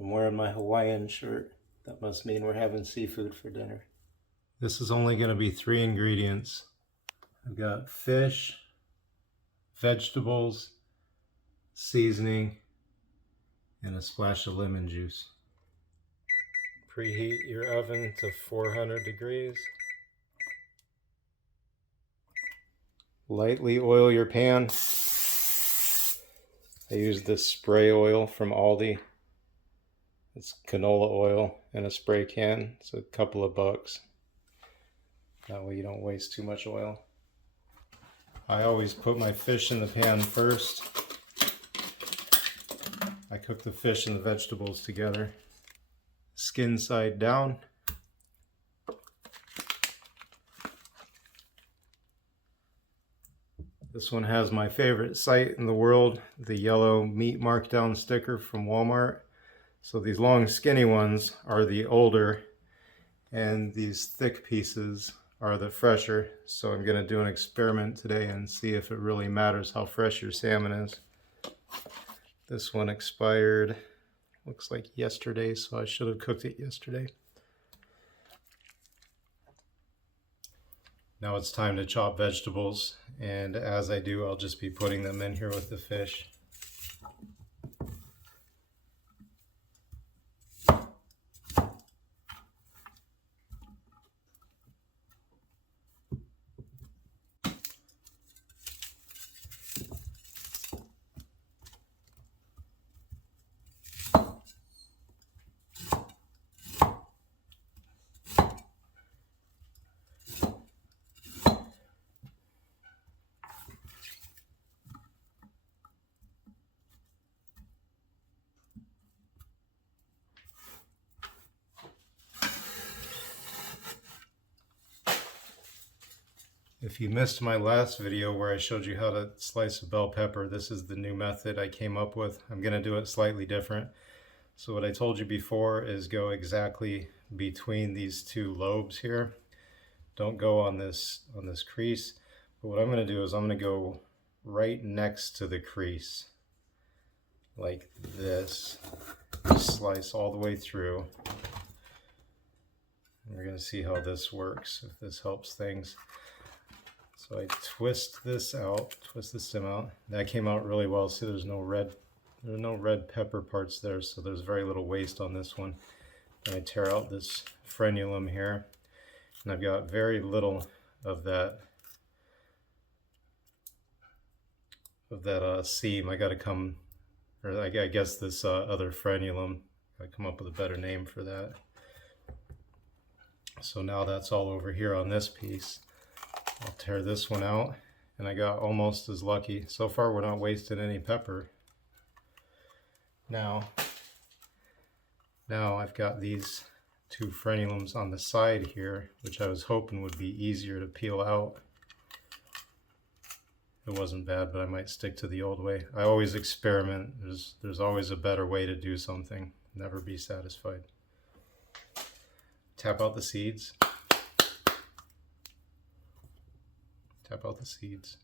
I'm wearing my Hawaiian shirt. That must mean we're having seafood for dinner. This is only going to be 3 ingredients. I've got fish, vegetables, seasoning, and a splash of lemon juice. Preheat your oven to 400 degrees. Lightly oil your pan. I use this spray oil from Aldi. It's canola oil in a spray can. It's a couple of bucks. That way you don't waste too much oil. I always put my fish in the pan first. I cook the fish and the vegetables together. Skin side down. This one has my favorite site in the world, the yellow meat markdown sticker from Walmart. So these long skinny ones are the older and these thick pieces are the fresher. So I'm going to do an experiment today and see if it really matters how fresh your salmon is. This one expired, looks like yesterday, so I should have cooked it yesterday. Now it's time to chop vegetables, and as I do, I'll just be putting them in here with the fish. If you missed my last video where I showed you how to slice a bell pepper, this is the new method I came up with. I'm going to do it slightly different. So what I told you before is go exactly between these two lobes here. Don't go on this crease. But what I'm going to do is I'm going to go right next to the crease, like this. Just slice all the way through. And we're going to see how this works, if this helps things. So I twist the stem out. That came out really well. See, there's no red pepper parts there, so there's very little waste on this one. And I tear out this frenulum here, and I've got very little of that seam. I got to come, or I guess this other frenulum. I come up with a better name for that. So now that's all over here on this piece. I'll tear this one out, and I got almost as lucky. So far we're not wasting any pepper. Now I've got these two frenulums on the side here, which I was hoping would be easier to peel out. It wasn't bad, but I might stick to the old way. I always experiment. There's always a better way to do something. Never be satisfied. Tap out the seeds. Tap out the seeds.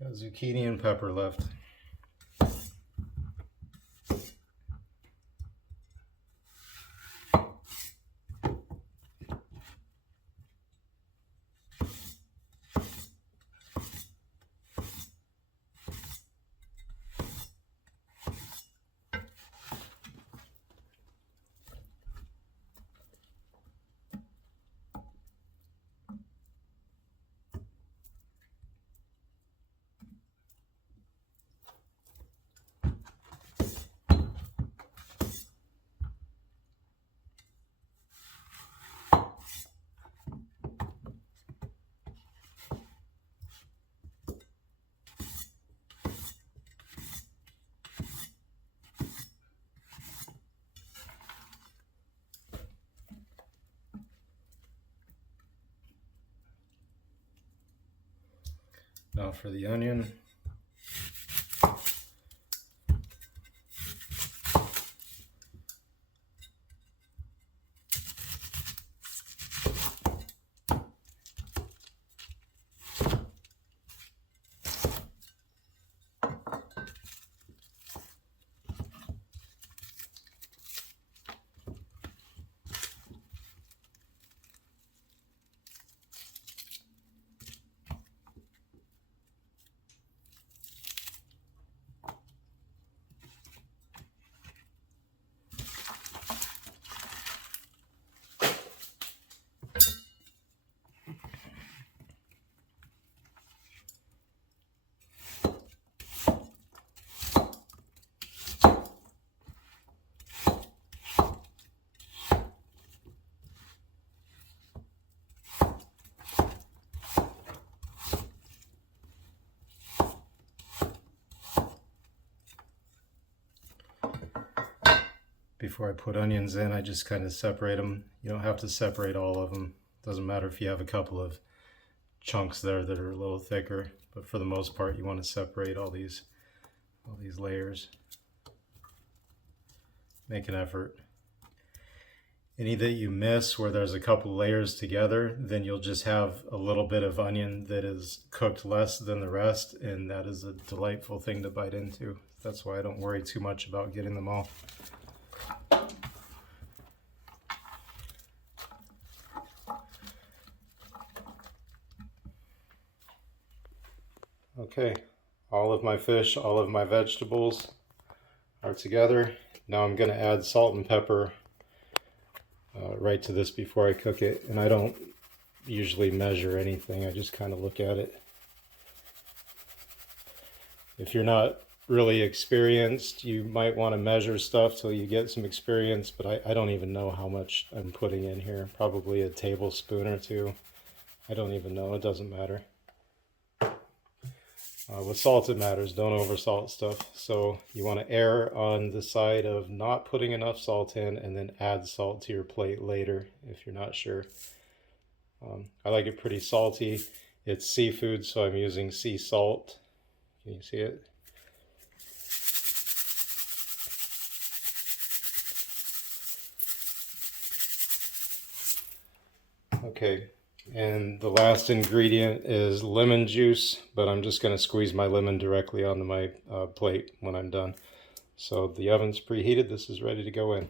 Got zucchini and pepper left. Now for the onion. Before I put onions in, I just kind of separate them. You don't have to separate all of them. Doesn't matter if you have a couple of chunks there that are a little thicker, but for the most part you want to separate all these layers. Make an effort. Any that you miss where there's a couple layers together, then you'll just have a little bit of onion that is cooked less than the rest, and that is a delightful thing to bite into. That's why I don't worry too much about getting them all. Okay, all of my fish, all of my vegetables are together. Now I'm going to add salt and pepper right to this before I cook it. And I don't usually measure anything, I just kind of look at it. If you're not really experienced, you might want to measure stuff till you get some experience, but I don't even know how much I'm putting in here. Probably a tablespoon or two. I don't even know, it doesn't matter. With salt it matters, don't oversalt stuff. So you want to err on the side of not putting enough salt in and then add salt to your plate later if you're not sure. I like it pretty salty. It's seafood, so I'm using sea salt. Can you see it? Okay. And the last ingredient is lemon juice, but I'm just going to squeeze my lemon directly onto my plate when I'm done. So the oven's preheated, this is ready to go in.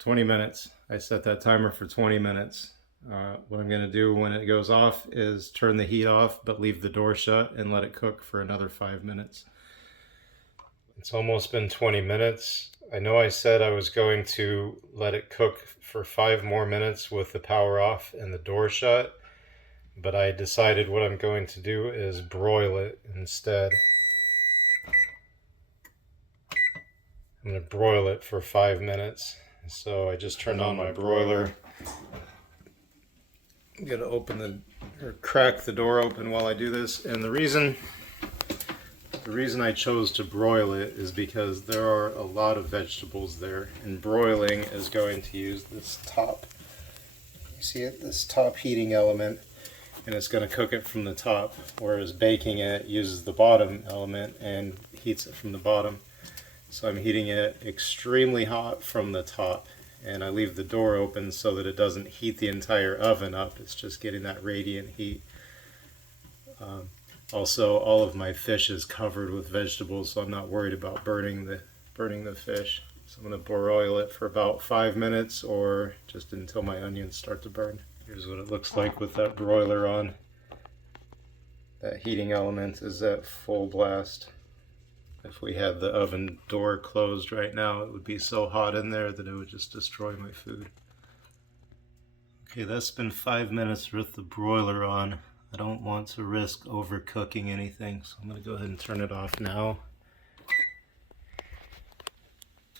"20 minutes. I set that timer for 20 minutes. What I'm going to do when it goes off is turn the heat off, but leave the door shut and let it cook for another 5 minutes. It's almost been 20 minutes. I know I said I was going to let it cook for 5 more minutes with the power off and the door shut, but I decided what I'm going to do is broil it instead. I'm going to broil it for 5 minutes. So I just turned on my broiler. I'm going to open or crack the door open while I do this, and the reason I chose to broil it is because there are a lot of vegetables there, and broiling is going to use this top, you see it, this top heating element, and it's going to cook it from the top, whereas baking it uses the bottom element and heats it from the bottom. So I'm heating it extremely hot from the top, and I leave the door open so that it doesn't heat the entire oven up, it's just getting that radiant heat. Also, all of my fish is covered with vegetables, so I'm not worried about burning the fish. So I'm going to broil it for about 5 minutes, or just until my onions start to burn. Here's what it looks like with that broiler on. That heating element is at full blast. If we had the oven door closed right now, it would be so hot in there that it would just destroy my food. Okay, that's been 5 minutes with the broiler on. I don't want to risk overcooking anything, so I'm going to go ahead and turn it off now.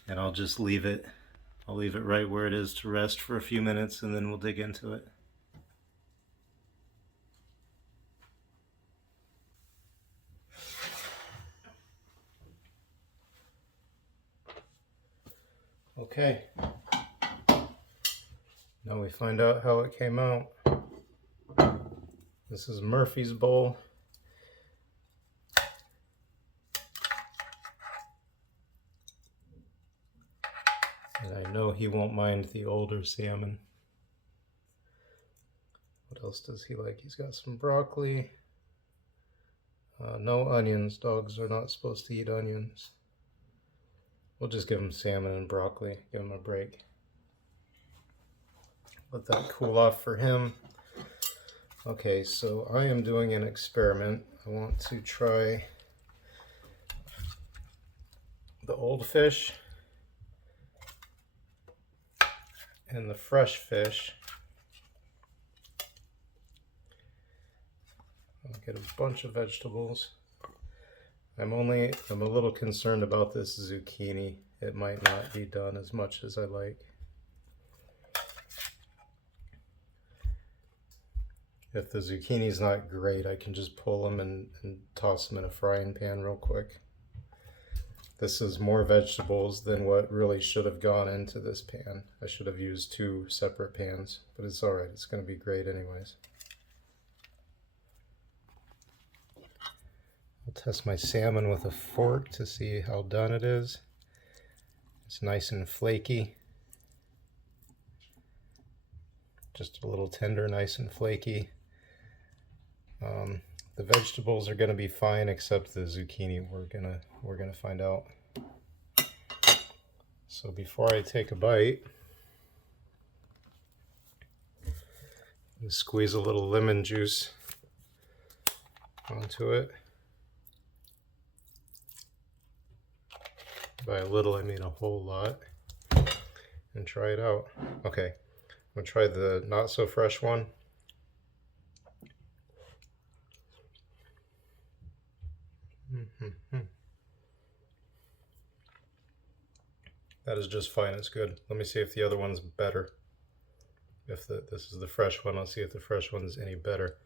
And I'll just leave it. I'll leave it right where it is to rest for a few minutes, and then we'll dig into it. Okay. Now we find out how it came out. This is Murphy's bowl. And I know he won't mind the older salmon. What else does he like? He's got some broccoli. No onions. Dogs are not supposed to eat onions. We'll just give him salmon and broccoli. Give him a break. Let that cool off for him. Okay, so I am doing an experiment. I want to try the old fish and the fresh fish. I'll get a bunch of vegetables. I'm a little concerned about this zucchini. It might not be done as much as I like. If the zucchini's not great, I can just pull them and toss them in a frying pan real quick. This is more vegetables than what really should have gone into this pan. I should have used 2 separate pans, but it's alright. It's going to be great anyways. I'll test my salmon with a fork to see how done it is. It's nice and flaky. Just a little tender, nice and flaky. The vegetables are going to be fine, except the zucchini. We're gonna find out. So before I take a bite, squeeze a little lemon juice onto it. By a little, I mean a whole lot. And try it out. Okay, I'm gonna try the not so fresh one. That is just fine. It's good. Let me see if the other one's better. If this is the fresh one, I'll see if the fresh one's any better.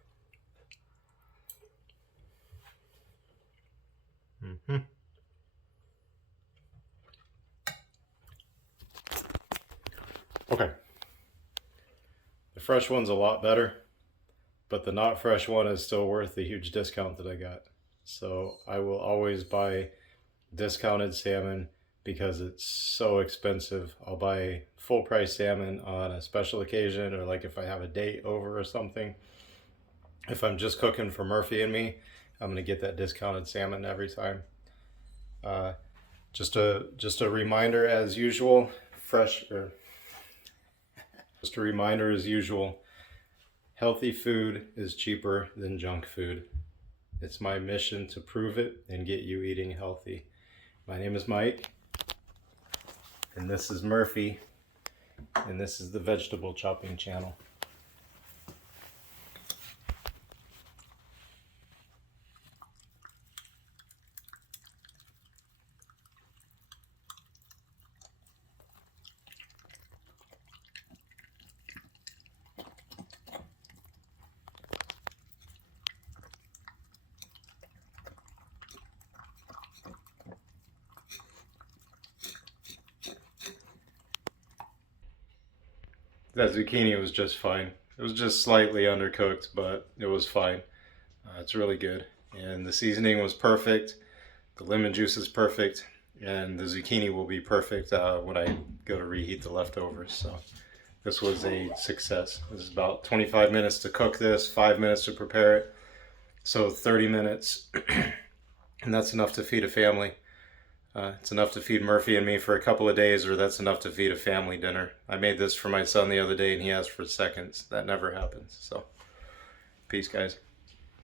Okay. The fresh one's a lot better, but the not fresh one is still worth the huge discount that I got. So I will always buy discounted salmon because it's so expensive. I'll buy full price salmon on a special occasion, or like if I have a date over or something. If I'm just cooking for Murphy and me, I'm gonna get that discounted salmon every time. Just a reminder as usual, just a reminder as usual, healthy food is cheaper than junk food. It's my mission to prove it and get you eating healthy. My name is Mike, and this is Murphy, and this is the Vegetable Chopping Channel. That zucchini was just fine. It was just slightly undercooked, but it was fine. It's really good. And the seasoning was perfect. The lemon juice is perfect. And the zucchini will be perfect when I go to reheat the leftovers. So this was a success. This is about 25 minutes to cook this, 5 minutes to prepare it. So 30 minutes. And that's enough to feed a family. It's enough to feed Murphy and me for a couple of days, or that's enough to feed a family dinner. I made this for my son the other day and he asked for seconds. That never happens. So, peace, guys.